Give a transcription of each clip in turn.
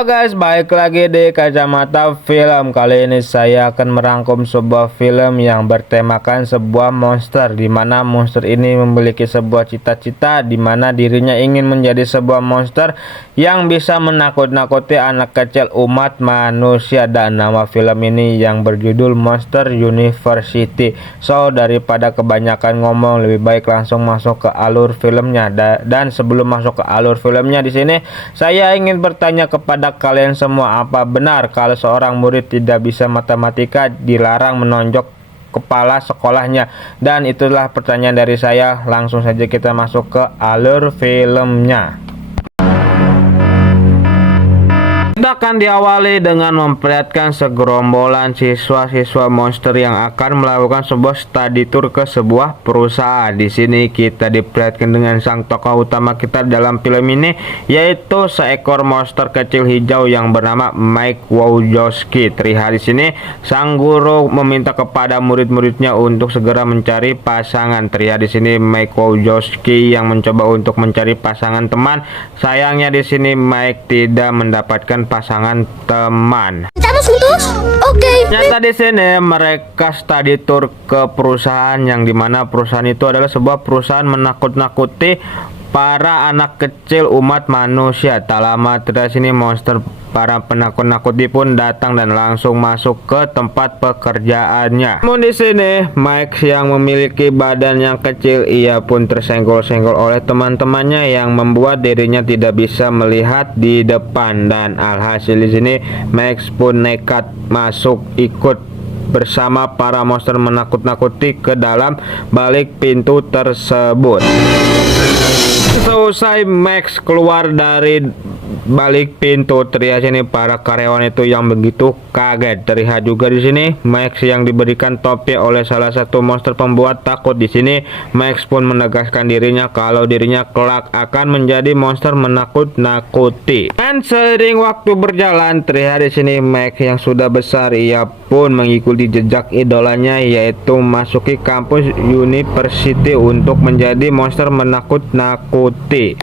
Halo guys, balik lagi di Kacamata Film. Kali ini saya akan merangkum sebuah film yang bertemakan sebuah monster, di mana monster ini memiliki sebuah cita-cita di mana dirinya ingin menjadi sebuah monster yang bisa menakut-nakuti anak kecil umat manusia. Dan nama film ini yang berjudul Monster University. So, daripada kebanyakan ngomong, lebih baik langsung masuk ke alur filmnya. Dan sebelum masuk ke alur filmnya, di sini saya ingin bertanya kepada kalian semua, apa benar kalau seorang murid tidak bisa matematika dilarang menonjok kepala sekolahnya? Dan itulah pertanyaan dari saya. Langsung saja kita masuk ke alur filmnya. Kita akan diawali dengan memperlihatkan segerombolan siswa-siswa monster yang akan melakukan sebuah study tour ke sebuah perusahaan. Di sini kita diperlihatkan dengan sang tokoh utama kita dalam film ini, yaitu seekor monster kecil hijau yang bernama Mike Wazowski. Terlihat di sini sang guru meminta kepada murid-muridnya untuk segera mencari pasangan. Terlihat di sini Mike Wazowski yang mencoba untuk mencari pasangan teman. Sayangnya di sini Mike tidak mendapatkan pasangan teman. Kita harus putus? Oke. Nyata di sini mereka study tour ke perusahaan yang dimana perusahaan itu adalah sebuah perusahaan menakut-nakuti para anak kecil umat manusia. Tak lama dari sini monster para penakut-nakuti pun datang dan langsung masuk ke tempat pekerjaannya. Namun di sini Mike yang memiliki badan yang kecil, ia pun tersenggol-senggol oleh teman-temannya yang membuat dirinya tidak bisa melihat di depan. Dan alhasil di sini Mike pun nekat masuk ikut bersama para monster menakut-nakuti ke dalam balik pintu tersebut. Selesai Max keluar dari balik pintu, terlihat sini para karyawan itu yang begitu kaget. Terlihat juga di sini Max yang diberikan topi oleh salah satu monster pembuat takut. Di sini Max pun menegaskan dirinya kalau dirinya kelak akan menjadi monster menakut-nakuti. Dan seiring waktu berjalan, terlihat di sini Max yang sudah besar, ia pun mengikuti jejak idolanya, yaitu masuki kampus university untuk menjadi monster menakut-nakuti.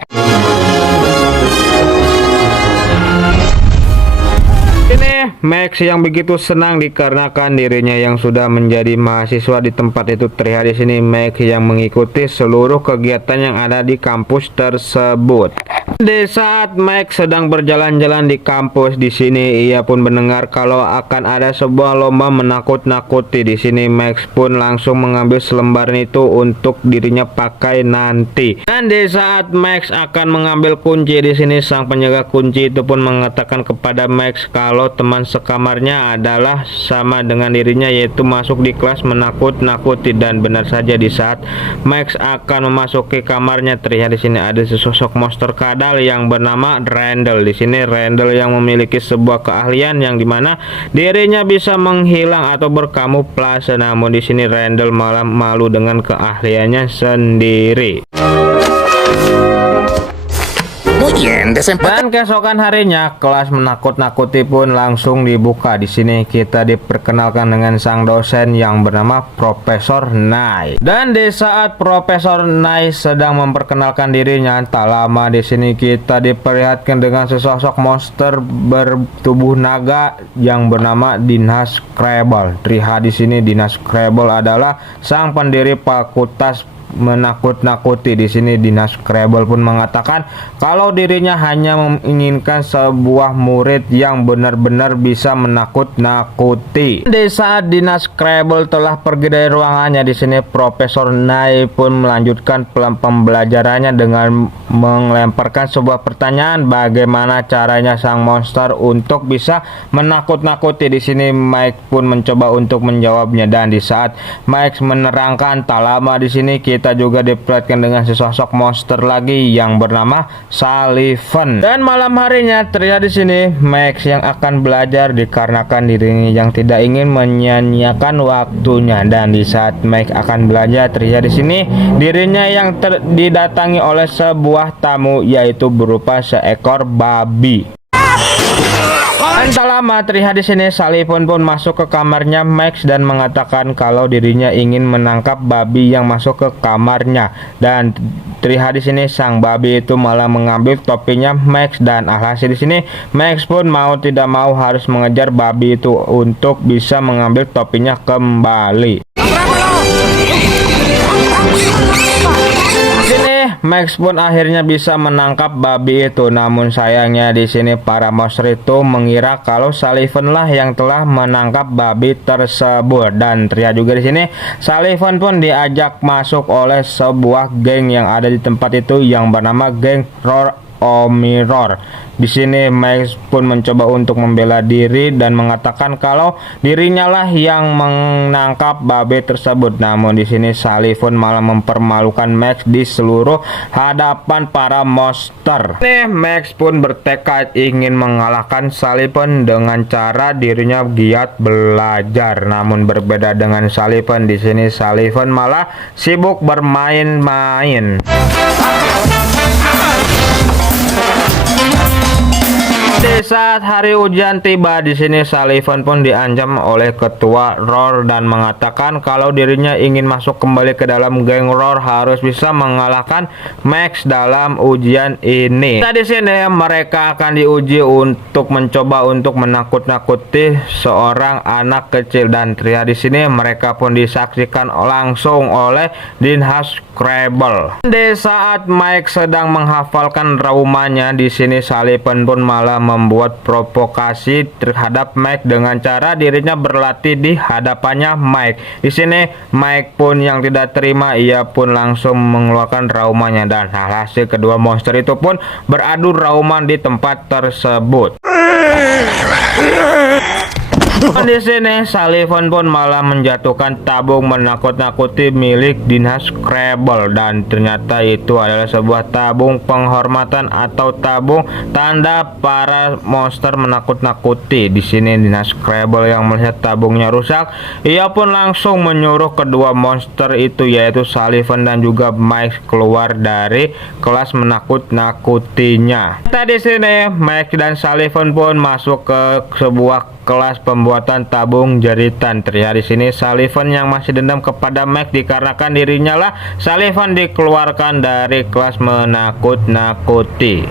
Ini Max yang begitu senang dikarenakan dirinya yang sudah menjadi mahasiswa di tempat itu. Terlihat di sini Max yang mengikuti seluruh kegiatan yang ada di kampus tersebut. Di saat Max sedang berjalan-jalan di kampus, di sini ia pun mendengar kalau akan ada sebuah lomba menakut-nakuti. Di sini Max pun langsung mengambil selembar itu untuk dirinya pakai nanti. Dan di saat Max akan mengambil kunci, di sini sang penjaga kunci itu pun mengatakan kepada Max kalau teman sekamarnya adalah sama dengan dirinya, yaitu masuk di kelas menakut-nakuti. Dan benar saja, di saat Max akan memasuki kamarnya, terlihat di sini ada sesosok monster kadal yang bernama Randall. Di sini Randall yang memiliki sebuah keahlian yang dimana dirinya bisa menghilang atau berkamuflase. Namun di sini Randall malah malu dengan keahliannya sendiri. Dan keesokan harinya kelas menakut-nakuti pun langsung dibuka. Di sini kita diperkenalkan dengan sang dosen yang bernama Profesor Nye. Dan di saat Profesor Nye sedang memperkenalkan dirinya, tak lama di sini kita diperlihatkan dengan sesosok monster bertubuh naga yang bernama Dinas Scrabble. Terlihat di sini Dinas Scrabble adalah sang pendiri fakultas menakut-nakuti. Di sini Dinas Scrabble pun mengatakan kalau dirinya hanya menginginkan sebuah murid yang benar-benar bisa menakut-nakuti. Di saat Dinas Scrabble telah pergi dari ruangannya, di sini Profesor Nye pun melanjutkan pembelajarannya dengan melemparkan sebuah pertanyaan, bagaimana caranya sang monster untuk bisa menakut-nakuti. Di sini Mike pun mencoba untuk menjawabnya, dan di saat Mike menerangkan, tak lama di sini kita juga diperlihatkan dengan sesosok monster lagi yang bernama Sullivan. Dan malam harinya terlihat di sini Max yang akan belajar dikarenakan dirinya yang tidak ingin menyia-nyiakan waktunya. Dan di saat Max akan belajar, terlihat di sini dirinya yang didatangi oleh sebuah tamu, yaitu berupa seekor babi. Dan tak lama terlihat di sini Sally pun masuk ke kamarnya Max dan mengatakan kalau dirinya ingin menangkap babi yang masuk ke kamarnya. Dan terlihat di sini sang babi itu malah mengambil topinya Max, dan alhasil di sini Max pun mau tidak mau harus mengejar babi itu untuk bisa mengambil topinya kembali. Max pun akhirnya bisa menangkap babi itu, namun sayangnya di sini para monster itu mengira kalau Sullivan lah yang telah menangkap babi tersebut. Dan terlihat juga di sini Sullivan pun diajak masuk oleh sebuah geng yang ada di tempat itu yang bernama geng Roar Omiror. Di sini Max pun mencoba untuk membela diri dan mengatakan kalau dirinya lah yang menangkap babi tersebut. Namun di sini Sullivan malah mempermalukan Max di seluruh hadapan para monster. Max pun bertekad ingin mengalahkan Sullivan dengan cara dirinya giat belajar. Namun berbeda dengan Sullivan, di sini Sullivan malah sibuk bermain-main. Di saat hari ujian tiba, di sini Sullivan pun diancam oleh ketua Roar dan mengatakan kalau dirinya ingin masuk kembali ke dalam geng Roar harus bisa mengalahkan Max dalam ujian ini. Di sini mereka akan diuji untuk mencoba untuk menakut-nakuti seorang anak kecil, dan terlihat di sini mereka pun disaksikan langsung oleh Dinhas Scrabble. Di saat Mike sedang menghafalkan raumanya, di sini Sullivan pun malah membuat provokasi terhadap Mike dengan cara dirinya berlatih di hadapannya Mike. Di sini Mike pun yang tidak terima, ia pun langsung mengeluarkan raumanya, dan hasil kedua monster itu pun beradu rauman di tempat tersebut. Di sini Sullivan pun malah menjatuhkan tabung menakut-nakuti milik Dinhas Scrabble, dan ternyata itu adalah sebuah tabung penghormatan atau tabung tanda para monster menakut-nakuti. Di sini Dinhas Scrabble yang melihat tabungnya rusak, ia pun langsung menyuruh kedua monster itu yaitu Sullivan dan juga Mike keluar dari kelas menakut-nakutinya. Di sini Mike dan Sullivan pun masuk ke sebuah kelas pembuatan tabung jeritan. Terlihat di sini Sullivan yang masih dendam kepada Mike dikarenakan dirinya lah Sullivan dikeluarkan dari kelas menakut-nakuti.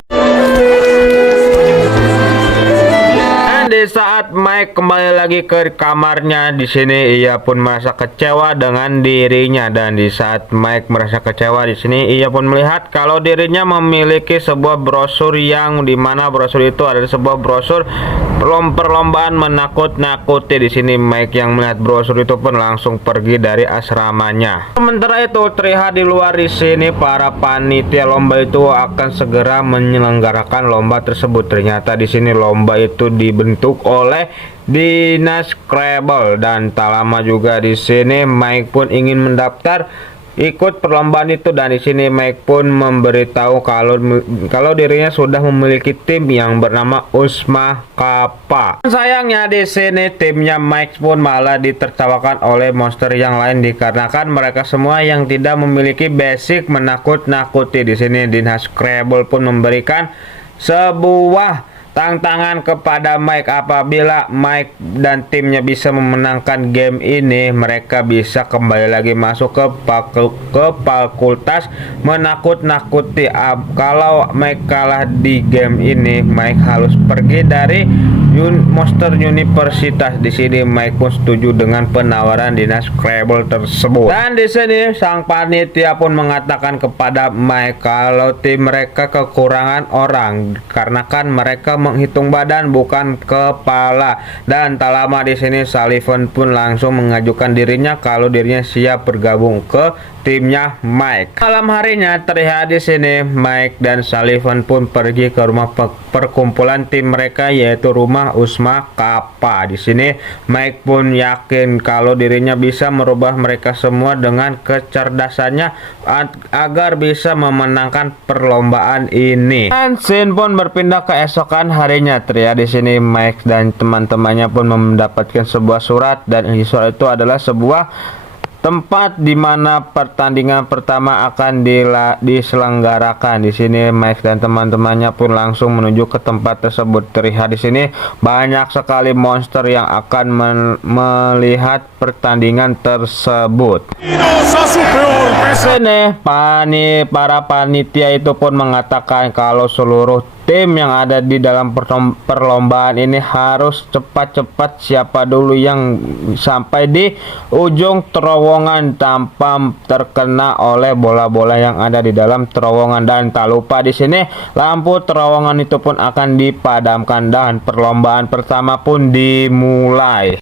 Di saat Mike kembali lagi ke kamarnya, di sini ia pun merasa kecewa dengan dirinya, dan di saat Mike merasa kecewa di sini ia pun melihat kalau dirinya memiliki sebuah brosur yang dimana brosur itu adalah sebuah brosur perlombaan menakut-nakuti. Di sini Mike yang melihat brosur itu pun langsung pergi dari asramanya. Sementara itu terlihat di luar di sini para panitia lomba itu akan segera menyelenggarakan lomba tersebut. Ternyata di sini lomba itu dibentuk oleh Dinhas Scrabble, dan tak lama juga di sini Mike pun ingin mendaftar ikut perlombaan itu, dan di sini Mike pun memberitahu kalau dirinya sudah memiliki tim yang bernama Usma Kappa. Sayangnya di sini timnya Mike pun malah ditertawakan oleh monster yang lain dikarenakan mereka semua yang tidak memiliki basic menakut-nakuti. Di sini Dinhas Scrabble pun memberikan sebuah tantangan kepada Mike. Apabila Mike dan timnya bisa memenangkan game ini, mereka bisa kembali lagi masuk ke fakultas menakut-nakuti. Kalau Mike kalah di game ini, Mike harus pergi dari Monster Universitas. Di sini Mike pun setuju dengan penawaran Dinhas Scrabble tersebut. Dan di sini sang panitia pun mengatakan kepada Mike kalau tim mereka kekurangan orang karena kan mereka menghitung badan bukan kepala. Dan tak lama di sini Sullivan pun langsung mengajukan dirinya kalau dirinya siap bergabung ke timnya Mike. Malam harinya terlihat di sini Mike dan Sullivan pun pergi ke rumah perkumpulan tim mereka yaitu rumah Usma Kappa. Di sini Mike pun yakin kalau dirinya bisa merubah mereka semua dengan kecerdasannya agar bisa memenangkan perlombaan ini. Dan scene pun berpindah ke esokan harinya. Terlihat di sini Mike dan teman-temannya pun mendapatkan sebuah surat, dan surat itu adalah sebuah tempat di mana pertandingan pertama akan diselenggarakan. Di sini Mike dan teman-temannya pun langsung menuju ke tempat tersebut. Terlihat di sini banyak sekali monster yang akan melihat pertandingan tersebut. Sini para panitia itu pun mengatakan kalau seluruh tim yang ada di dalam perlombaan ini harus cepat-cepat siapa dulu yang sampai di ujung terowongan tanpa terkena oleh bola-bola yang ada di dalam terowongan. Dan tak lupa di sini lampu terowongan itu pun akan dipadamkan dan perlombaan pertama pun dimulai.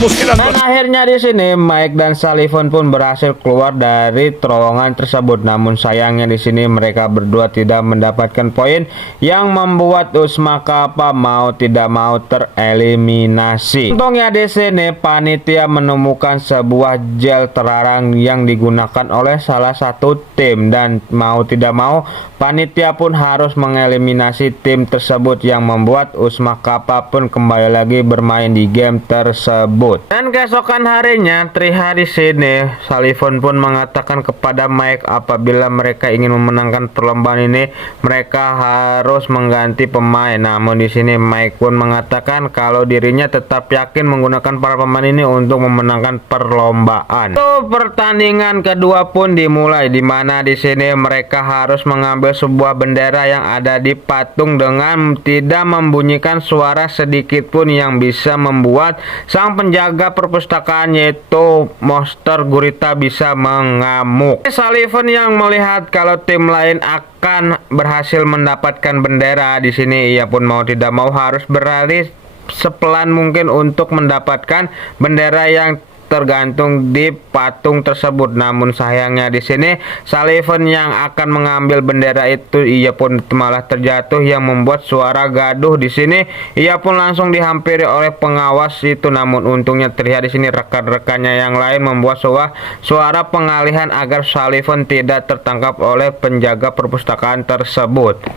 Dan akhirnya di sini Mike dan Sullivan pun berhasil keluar dari terowongan tersebut. Namun sayangnya di sini mereka berdua tidak mendapatkan poin yang membuat Uzma Kappa mau tidak mau tereliminasi. Untungnya di sini panitia menemukan sebuah gel terlarang yang digunakan oleh salah satu tim dan mau tidak mau panitia pun harus mengeliminasi tim tersebut yang membuat Uzma Kappa pun kembali lagi bermain di game tersebut. Dan keesokan harinya terlihat di sini Sullivan pun mengatakan kepada Mike apabila mereka ingin memenangkan perlombaan ini mereka harus mengganti pemain. Namun di sini Mike pun mengatakan kalau dirinya tetap yakin menggunakan para pemain ini untuk memenangkan perlombaan. Pertandingan kedua pun dimulai di mana di sini mereka harus mengambil sebuah bendera yang ada di patung dengan tidak membunyikan suara sedikit pun yang bisa membuat sang penjaga perpustakaan yaitu Monster Gurita bisa mengamuk. Sullivan yang melihat kalau tim lain akan berhasil mendapatkan bendera di sini ia pun mau tidak mau harus berlari sepelan mungkin untuk mendapatkan bendera yang tergantung di patung tersebut. Namun sayangnya di sini Sullivan yang akan mengambil bendera itu ia pun malah terjatuh yang membuat suara gaduh di sini. Ia pun langsung dihampiri oleh pengawas itu. Namun untungnya terlihat di sini rekan-rekannya yang lain membuat suara pengalihan agar Sullivan tidak tertangkap oleh penjaga perpustakaan tersebut.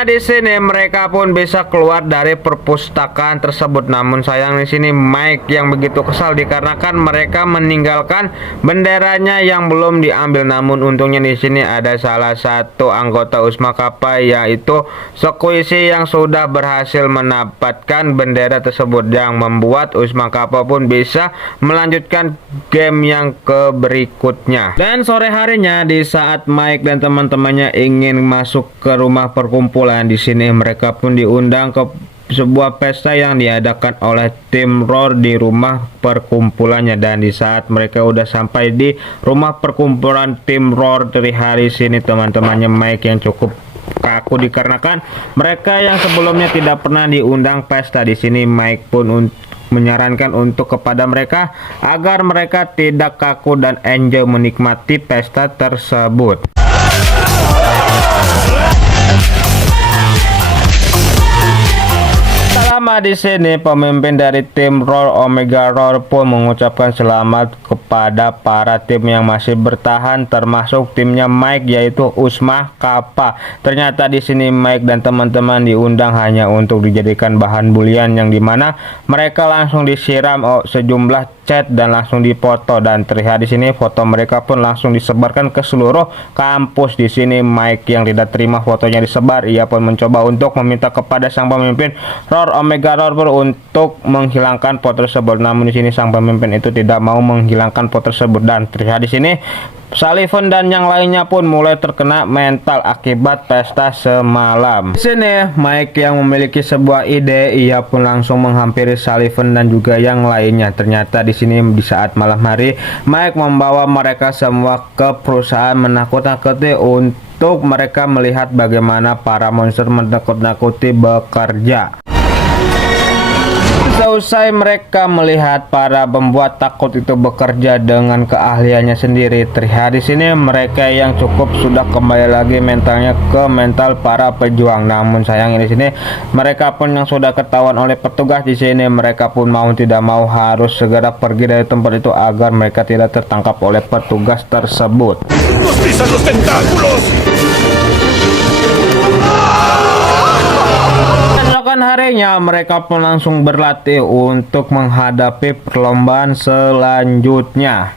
Di sini mereka pun bisa keluar dari perpustakaan tersebut. Namun sayang di sini Mike yang begitu kesal dikarenakan mereka meninggalkan benderanya yang belum diambil. Namun untungnya di sini ada salah satu anggota Uzma Kappa yaitu Squishy yang sudah berhasil mendapatkan bendera tersebut yang membuat Uzma Kappa pun bisa melanjutkan game yang berikutnya. Dan sore harinya di saat Mike dan teman-temannya ingin masuk ke rumah perkumpulan, di sini mereka pun diundang ke sebuah pesta yang diadakan oleh tim Roar di rumah perkumpulannya. Dan di saat mereka udah sampai di rumah perkumpulan tim Roar dari hari sini teman-temannya Mike yang cukup kaku dikarenakan mereka yang sebelumnya tidak pernah diundang pesta. Di sini Mike pun menyarankan untuk kepada mereka agar mereka tidak kaku dan enjoy menikmati pesta tersebut. Selama di sini pemimpin dari tim Roar Omega Roar pun mengucapkan selamat kepada para tim yang masih bertahan termasuk timnya Mike yaitu Uzma Kappa. Ternyata di sini Mike dan teman-teman diundang hanya untuk dijadikan bahan bulian yang dimana mereka langsung disiram sejumlah chat dan langsung dipoto. Dan terlihat di sini foto mereka pun langsung disebarkan ke seluruh kampus. Di sini Mike yang tidak terima fotonya disebar, ia pun mencoba untuk meminta kepada sang pemimpin Roar Omega Roar untuk menghilangkan foto tersebut. Namun di sini sang pemimpin itu tidak mau menghilangkan foto tersebut. Dan terlihat di sini Sullivan dan yang lainnya pun mulai terkena mental akibat pesta semalam. Di sini Mike yang memiliki sebuah ide, ia pun langsung menghampiri Sullivan dan juga yang lainnya. Ternyata di sini di saat malam hari Mike membawa mereka semua ke perusahaan menakut-nakuti untuk mereka melihat bagaimana para monster menakut-nakuti bekerja. Seusai mereka melihat para pembuat takut itu bekerja dengan keahliannya sendiri, terlihat di sini mereka yang cukup sudah kembali lagi mentalnya ke mental para pejuang. Namun sayangnya di sini mereka pun yang sudah ketahuan oleh petugas di sini, mereka pun mau tidak mau harus segera pergi dari tempat itu agar mereka tidak tertangkap oleh petugas tersebut. Keesokan harinya mereka pun langsung berlatih untuk menghadapi perlombaan selanjutnya.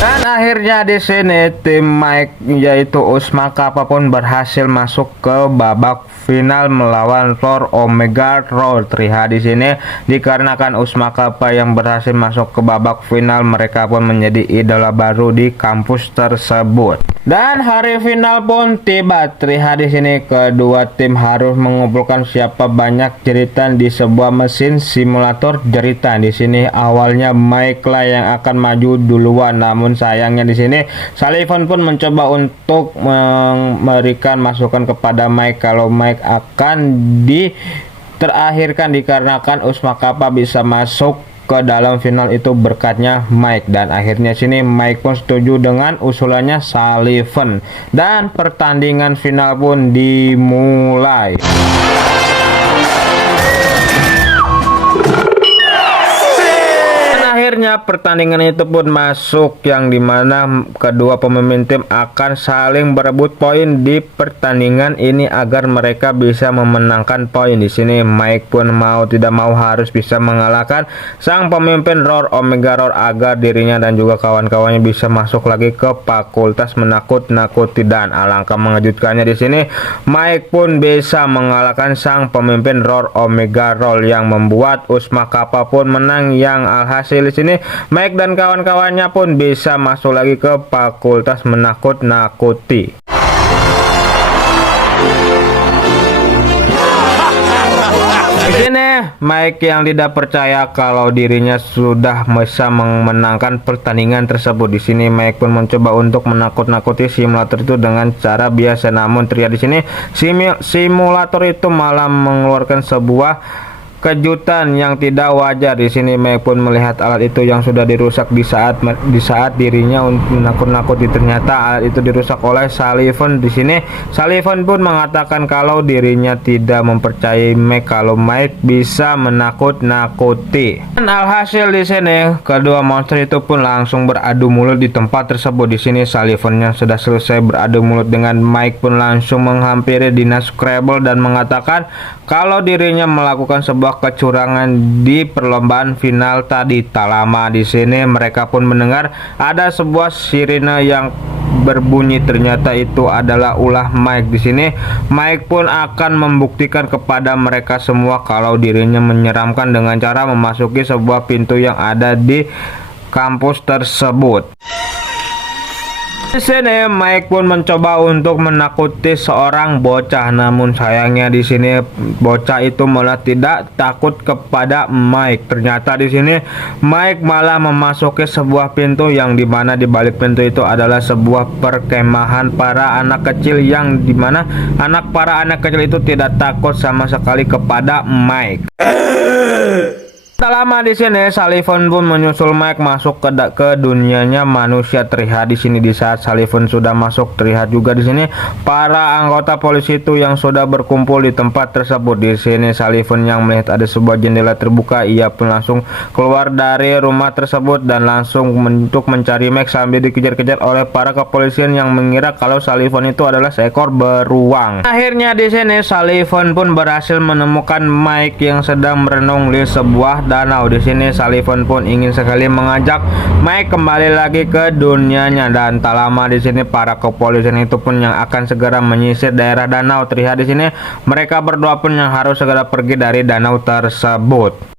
Dan akhirnya di sini tim Mike yaitu Usma Kappa pun berhasil masuk ke babak final melawan Roar Omega Roar. Terlihat di sini dikarenakan Usma Kappa yang berhasil masuk ke babak final, mereka pun menjadi idola baru di kampus tersebut. Dan hari final pun tiba. Terlihat di sini kedua tim harus mengumpulkan siapa banyak jeritan di sebuah mesin simulator jeritan. Di sini awalnya Mike lah yang akan maju duluan, namun sayangnya di sini Sullivan pun mencoba untuk memberikan masukan kepada Mike kalau Mike akan terakhirkan dikarenakan Usma Kappa bisa masuk ke dalam final itu berkatnya Mike. Dan akhirnya sini Mike pun setuju dengan usulannya Sullivan dan pertandingan final pun dimulai. Akhirnya pertandingan itu pun masuk, yang dimana kedua pemimpin tim akan saling berebut poin di pertandingan ini agar mereka bisa memenangkan poin. Di sini Mike pun mau tidak mau harus bisa mengalahkan sang pemimpin Roar Omega Roar agar dirinya dan juga kawan-kawannya bisa masuk lagi ke fakultas menakut-nakuti. Dan alangkah mengejutkannya di sini Mike pun bisa mengalahkan sang pemimpin Roar Omega Roar yang membuat Usma Kappa pun menang, yang alhasil di sini Mike dan kawan-kawannya pun bisa masuk lagi ke fakultas menakut-nakuti. Di sini Mike yang tidak percaya kalau dirinya sudah bisa memenangkan pertandingan tersebut. Di sini Mike pun mencoba untuk menakut-nakuti simulator itu dengan cara biasa, namun terlihat di sini simulator itu malah mengeluarkan sebuah kejutan yang tidak wajar. Di sini Mike pun melihat alat itu yang sudah dirusak di saat dirinya untuk menakut-nakuti. Ternyata alat itu dirusak oleh Sullivan. Di sini Sullivan pun mengatakan kalau dirinya tidak mempercayai Mike kalau Mike bisa menakut-nakuti. Dan alhasil di sini kedua monster itu pun langsung beradu mulut di tempat tersebut. Di sini Sullivan yang sudah selesai beradu mulut dengan Mike pun langsung menghampiri Dina Scrabble dan mengatakan kalau dirinya melakukan sebuah kecurangan di perlombaan final tadi. Tak lama di sini mereka pun mendengar ada sebuah sirine yang berbunyi. Ternyata itu adalah ulah Mike. Di sini Mike pun akan membuktikan kepada mereka semua kalau dirinya menyeramkan dengan cara memasuki sebuah pintu yang ada di kampus tersebut. Di sini Mike pun mencoba untuk menakuti seorang bocah, namun sayangnya di sini bocah itu malah tidak takut kepada Mike. Ternyata di sini Mike malah memasuki sebuah pintu yang dimana di balik pintu itu adalah sebuah perkemahan para anak kecil, yang dimana para anak kecil itu tidak takut sama sekali kepada Mike. Tak lama di sini Sullivan pun menyusul Mike masuk ke dunianya manusia. Terlihat di sini di saat Sullivan sudah masuk, terlihat juga di sini para anggota polisi itu yang sudah berkumpul di tempat tersebut. Di sini Sullivan yang melihat ada sebuah jendela terbuka, ia pun langsung keluar dari rumah tersebut dan langsung untuk mencari Mike sambil dikejar-kejar oleh para kepolisian yang mengira kalau Sullivan itu adalah seekor beruang. Akhirnya di sini Sullivan pun berhasil menemukan Mike yang sedang merenung di sebuah danau. Di sini Sullivan pun ingin sekali mengajak Mike kembali lagi ke dunianya, dan tak lama di sini para kepolisian itu pun yang akan segera menyisir daerah danau. Terlihat di sini mereka berdua pun yang harus segera pergi dari danau tersebut.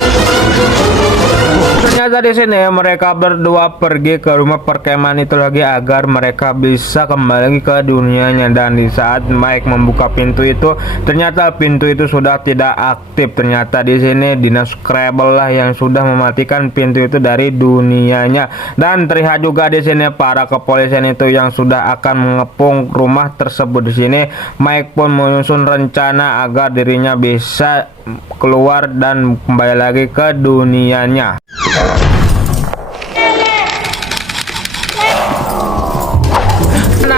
Ternyata di sini mereka berdua pergi ke rumah perkemahan itu lagi agar mereka bisa kembali lagi ke dunianya. Dan di saat Mike membuka pintu itu, ternyata pintu itu sudah tidak aktif. Ternyata di sini Dina Scrabble lah yang sudah mematikan pintu itu dari dunianya. Dan terlihat juga di sini para kepolisian itu yang sudah akan mengepung rumah tersebut. Di sini Mike pun menyusun rencana agar dirinya bisa keluar dan kembali lagi ke dunianya.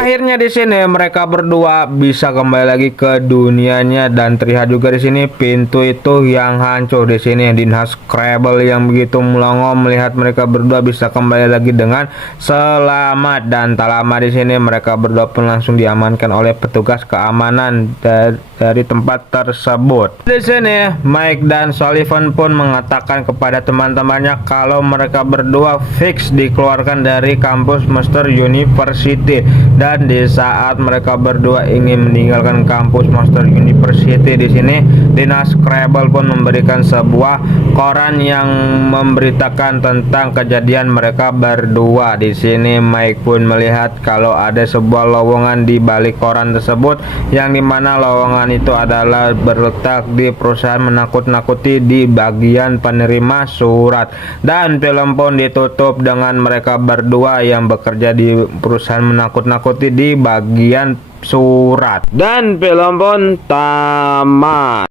akhirnya di sini mereka berdua bisa kembali lagi ke dunianya, dan terlihat juga di sini pintu itu yang hancur. Di sini Dinas Scrabble yang begitu melongo melihat mereka berdua bisa kembali lagi dengan selamat, dan tak lama di sini mereka berdua pun langsung diamankan oleh petugas keamanan dari tempat tersebut. Di sini Mike dan Sullivan pun mengatakan kepada teman-temannya kalau mereka berdua fix dikeluarkan dari kampus Monster University, dan di saat mereka berdua ingin meninggalkan kampus Monster University, di sini Dinas Scrabble pun memberikan sebuah koran yang memberitakan tentang kejadian mereka berdua. Di sini Mike pun melihat kalau ada sebuah lowongan di balik koran tersebut, yang dimana lowongan itu adalah berletak di perusahaan menakut-nakuti di bagian penerima surat, dan film pun ditutup dengan mereka berdua yang bekerja di perusahaan menakut-nakuti di bagian surat, dan film pun tamat.